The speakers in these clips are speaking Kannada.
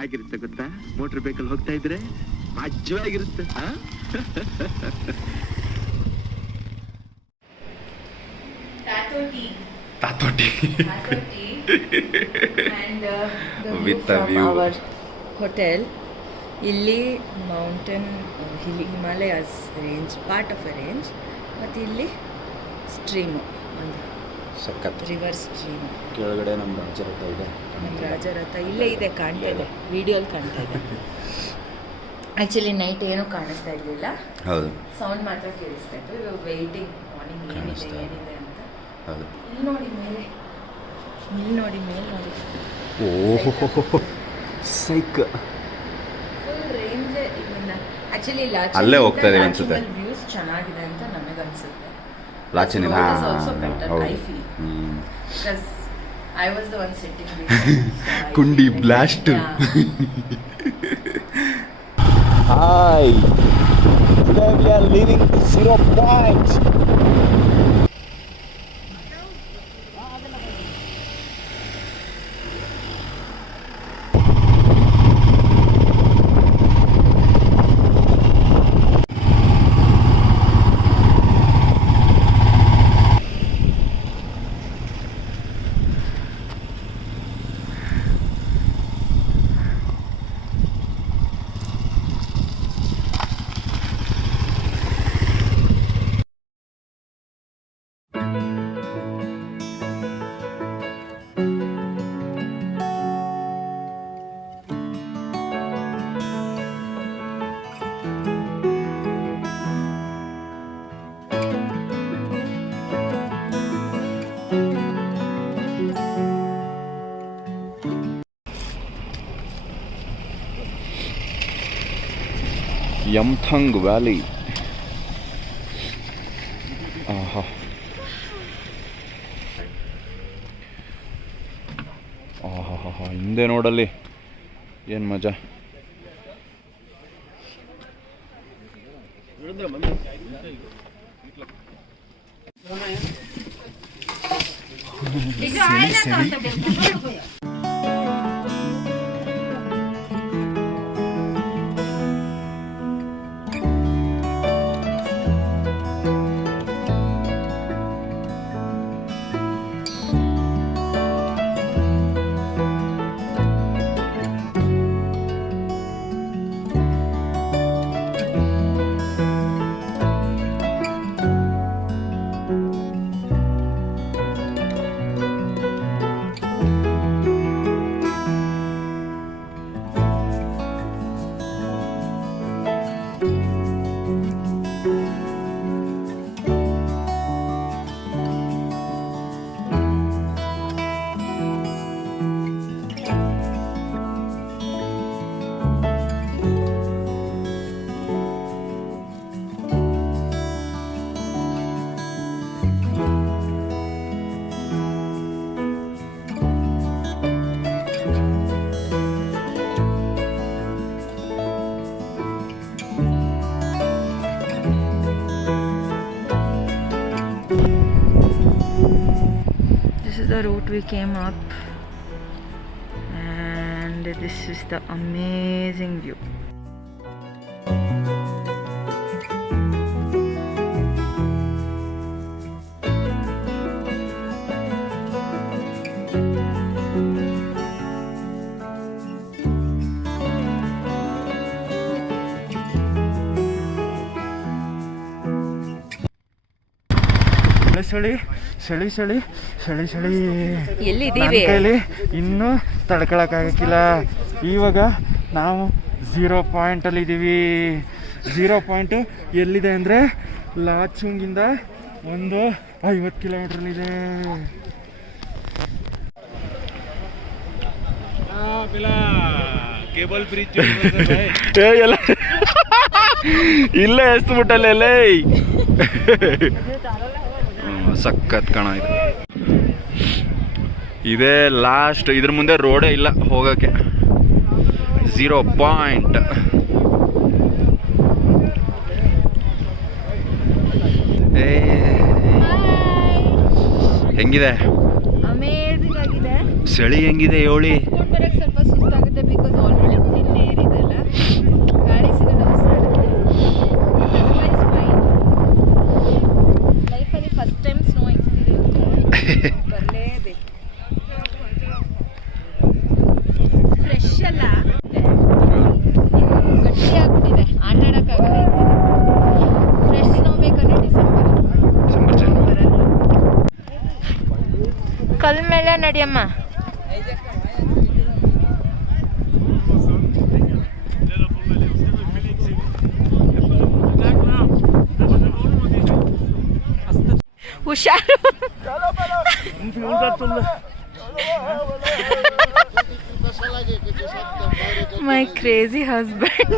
ಹೇಗಿರುತ್ತೆ ಗೊತ್ತಾ? ಮೋಟರ್ ಬೈಕಲ್ಲಿ ಹೋಗ್ತಾ ಇದ್ರೆ ಅಜ್ಜವಾಗಿರುತ್ತೆ. Tathoti. And the view from our hotel. ಇಲ್ಲಿ mountain Himalayas range, part of a range, ಮತ್ತು ಇಲ್ಲಿ ಸ್ಟ್ರೀಮು, ಒಂದು ಸಖತ್ ರಿವರ್ ಸ್ಟ್ರೀಮ್. ಕೆಳಗಡೆ ನಮ್ಮ ರಾಜರಥ ಇದೆ. ನಮ್ಮ ರಾಜರಥ ಇಲ್ಲೇ ಇದೆ, ಕಾಣ್ತಾ ಇದೆ, ವಿಡಿಯೋಲಿ ಕಾಣ್ತಾ ಇದೆ. ಆ್ಯಕ್ಚುಲಿ ನೈಟ್ ಏನೂ ಕಾಣಿಸ್ತಾ ಇರಲಿಲ್ಲ, ಹೌದು, ಸೌಂಡ್ ಮಾತ್ರ ಕೇಳಿಸ್ತಾ ಇತ್ತು. ಇವಾಗ ವೆಯ್ಟಿಂಗ್ ಮಾರ್ನಿಂಗ್ ಏನಿದೆ ಅಂತ. ಹೌದು, ಇಲ್ಲಿ ನೋಡಿ ಮೇಲೆ, ಮೇಲೆ ನೋಡಿ. ಓಹೋ ಸೈಕ್ ಫುಲ್ ರೇಂಜ್ ಇಲ್ಲಿಂದ. ಆ್ಯಕ್ಚುಲಿ ಅಲ್ಲೇ ಹೋಗ್ತಾ ಇದೀವಿ ಅನ್ಸುತ್ತೆ. ವ್ಯೂಸ್ ಚೆನ್ನಾಗಿದೆ ಅಂತ ನನಗನ್ಸುತ್ತೆ. ಲಾಚೆನಿಂದ Because I was the one sitting there. ಕುಂಡಿ blast. Hi, today we are leaving 0 point. Yumthang valley. ಆಹಾ, ಆಹಾ, ಹಿಂದೆ ನೋಡಲ್ಲಿ ಏನು ಮಜಾ. The route we came up, and this is the amazing view. ಚಳಿ ಚಳಿ ಚಳಿ ಚಳಿ ಎಲ್ಲಿದ್ದೀವಿ? ಕೈಲಿ ಇನ್ನೂ ತಡ್ಕೊಳಕ್ಕಾಗಕ್ಕಿಲ್ಲ. ಇವಾಗ ನಾವು 0 ಪಾಯಿಂಟಲ್ಲಿ ಇದ್ದೀವಿ. 0 ಪಾಯಿಂಟು ಎಲ್ಲಿದೆ ಅಂದರೆ ಲಾಚುಂಗಿಂದ ಒಂದು 50 ಕಿಲೋಮೀಟ್ರಲ್ಲಿದೆ. ಕೇಬಲ್ ಬ್ರಿಡ್ಜ್ ಎಲ್ಲ ಇಲ್ಲೇ ಎಸ್ಬಿಟ್ಟಲ್ಲೇ ಸಖತ್ ಕಾಣ ಇದೆ. ಇದೇ ಲಾಸ್ಟ್, ಇದ್ರ ಮುಂದೆ ರೋಡೇ ಇಲ್ಲ ಹೋಗೋಕ್ಕೆ. 0 ಪಾಯಿಂಟ್. ಹೆಂಗಿದೆ? ಅಮೇಜಿಂಗ್ ಆಗಿದೆ. ಚಳಿ ಹೆಂಗಿದೆ ಹೇಳಿ? ಸ್ವಲ್ಪ ಸುಸ್ತಾಗುತ್ತೆ, ಬಿಕಾಸ್ ಆಲ್ರೆಡಿ ಫ್ರೆಶ್ ಅಲ್ಲ ಗಟ್ಟಿ ಆಗ್ಬಿಟ್ಟಿದೆ, ಆಟ ಆಡೋಕ್ಕಾಗಲ್ಲ. ಫ್ರೆಶ್ ಸ್ನೋ ಬೇಕಂದ್ರೆ ಡಿಸೆಂಬರ್ ಜನವರಿ. ಕಲ್ ಮೇಲೆ ನಡಿಯಮ್ಮ. ಹುಷಾರು. My crazy husband.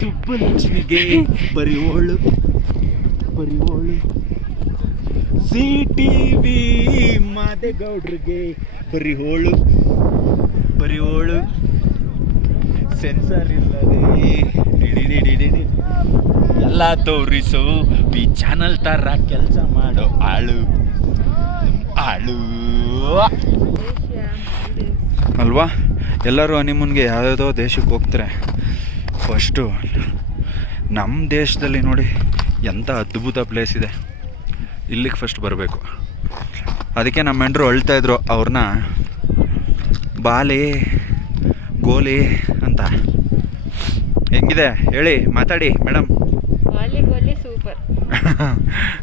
ಸುಬ್ಬಲಕ್ಷ್ಮಿಗೆ ಬರಿವೋಳು CTV ಮಾದೇಗೌಡ್ರಿಗೆ ಬರಿವೋಳು ಸೆನ್ಸರ್ ಇಲ್ಲದೆ ಎಲ್ಲ ತೋರಿಸು ಈ ಚಾನಲ್ ತರ ಕೆಲಸ ಮಾಡೋ ಆಳು ಅಲ್ವಾ. ಎಲ್ಲರೂ ಹನಿಮೂನ್ಗೆ ಯಾವುದೋ ದೇಶಕ್ಕೆ ಹೋಗ್ತಾರೆ. ಫಸ್ಟು ನಮ್ಮ ದೇಶದಲ್ಲಿ ನೋಡಿ ಎಂಥ ಅದ್ಭುತ ಪ್ಲೇಸ್ ಇದೆ, ಇಲ್ಲಿಗೆ ಫಸ್ಟ್ ಬರಬೇಕು. ಅದಕ್ಕೆ ನಮ್ಮ ಹೆಂಡ್ರು ಅಳ್ತಾಯಿದ್ರು ಅವ್ರನ್ನ ಬಾಲಿ ಗೋಲಿ ಅಂತ. ಹೆಂಗಿದೆ ಹೇಳಿ, ಮಾತಾಡಿ ಮೇಡಮ್. ಗೋಲಿ ಸೂಪರ್.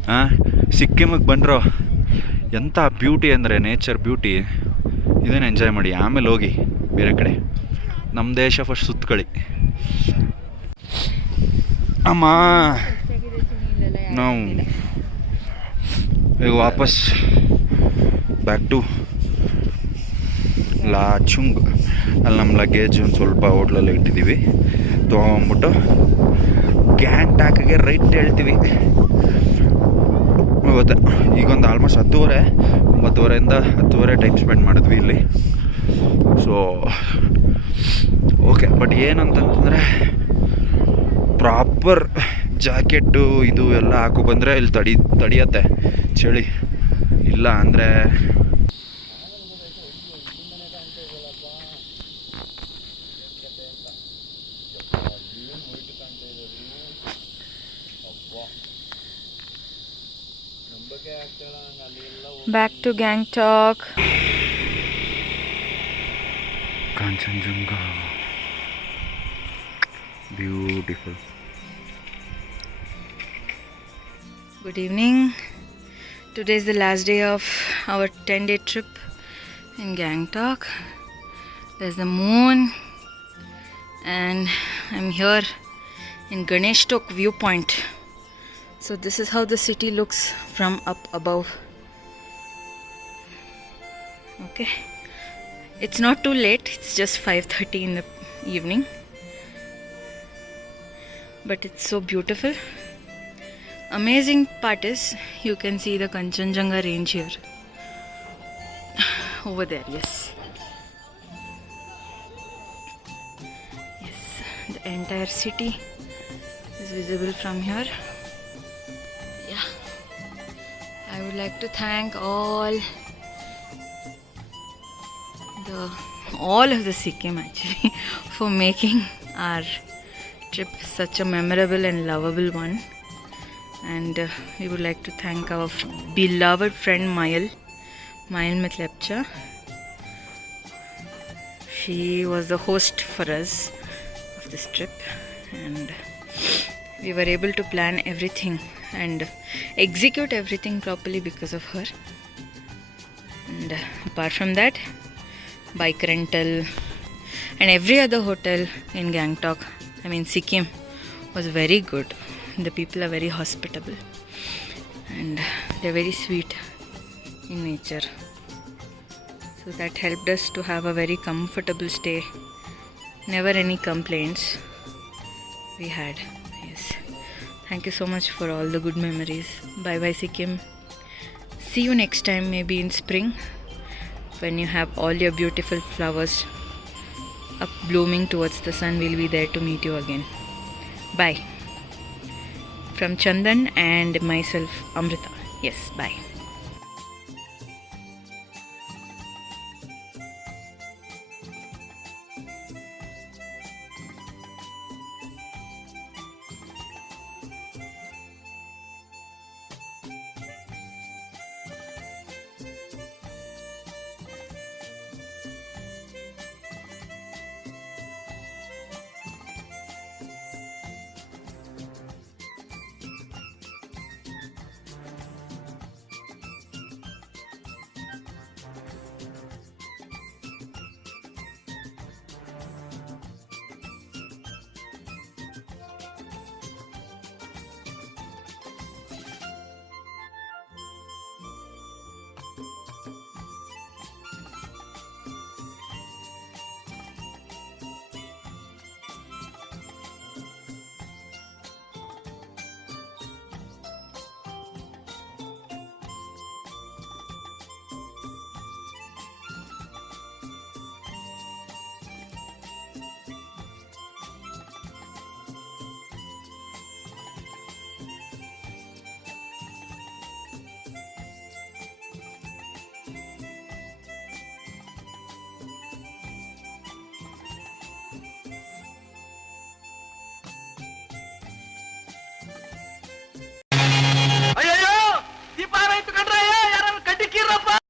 ಹಾಂ, ಸಿಕ್ಕಿಮಿಗೆ ಬಂದರು. ಎಂಥ ಬ್ಯೂಟಿ ಅಂದರೆ ನೇಚರ್ ಬ್ಯೂಟಿ. ಇದನ್ನು ಎಂಜಾಯ್ ಮಾಡಿ, ಆಮೇಲೆ ಹೋಗಿ ಬೇರೆ ಕಡೆ. ನಮ್ಮ ದೇಶ ಫಸ್ಟ್ ಸುತ್ತಕೊಳ್ಳಿ ಅಮ್ಮ. ನಾವು ಈಗ ವಾಪಸ್ ಬ್ಯಾಕ್ ಟು ಲಾಚುಂಗ್. ಅಲ್ಲಿ ನಮ್ಮ ಲಗೇಜ್ ಒಂದು ಸ್ವಲ್ಪ ಹೋಟ್ಲಲ್ಲಿ ಇಟ್ಟಿದ್ದೀವಿ. ತೊಗೊಂಬಿಟ್ಟು ಗ್ಯಾಂಗ್ಟಾಕ್ಗೆ ರೈಟ್ ಹೇಳ್ತೀವಿ. ಇವತ್ತು ಈಗೊಂದು ಆಲ್ಮೋಸ್ಟ್ 9:30 10:30 ಟೈಮ್ ಸ್ಪೆಂಡ್ ಮಾಡಿದ್ವಿ ಇಲ್ಲಿ. ಸೊ ಓಕೆ, ಬಟ್ ಏನಂತಂತಂದರೆ ಪ್ರಾಪರ್ ಜಾಕೆಟ್ಟು ಇದು ಎಲ್ಲ ಹಾಕೋ ಬಂದರೆ ಇಲ್ಲಿ ತಡಿಯತ್ತೆ ಚಳಿ. ಇಲ್ಲ ಅಂದರೆ Back to Gangtok. Kanchenjunga. Beautiful. Good evening. Today is the last day of our 10-day trip in Gangtok. There's the moon and I'm here in Ganeshtok viewpoint. So this is how the city looks from up above. Okay, it's not too late, it's just 5:30 in the evening, but it's so beautiful. Amazing part is you can see the Kanchenjunga range here over there. Yes, the entire city is visible from here. Yeah, I would like to thank all of the Sikkim actually for making our trip such a memorable and lovable one. And we would like to thank our beloved friend Mayal Matlepcha. She was the host for us of this trip, and we were able to plan everything and execute everything properly because of her. And apart from that, bike rental and every other hotel in Gangtok, Sikkim, was very good. The people are very hospitable and they're very sweet in nature. So that helped us to have a very comfortable stay. Never any complaints we had. Yes. Thank you so much for all the good memories. Bye bye Sikkim. See you next time, maybe in spring, when you have all your beautiful flowers up blooming towards the sun. We'll be there to meet you again. Bye. From Chandan and myself, Amrita. Yes, bye.